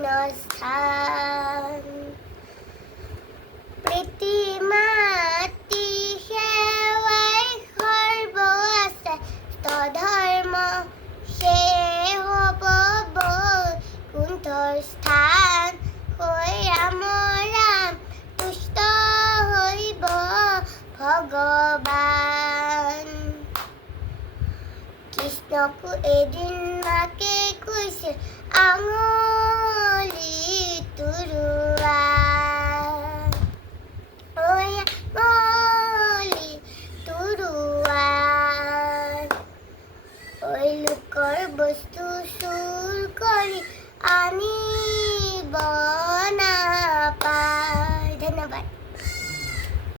স্থান প্ৰীতি মাতি সেৱাই সৰ্ব আছে ধৰ্ম সেয়ে হ'ব বৈকুণ্ঠৰ স্থান হৈ ৰাম তুষ্ট হৈব ভগৱান কৃষ্ণকো এদিন মাকে কৈছিল আঙুলি তুৰুৱাই আঙুলি তুৰুৱাই লোকৰ বস্তু চুৰ কৰি আনি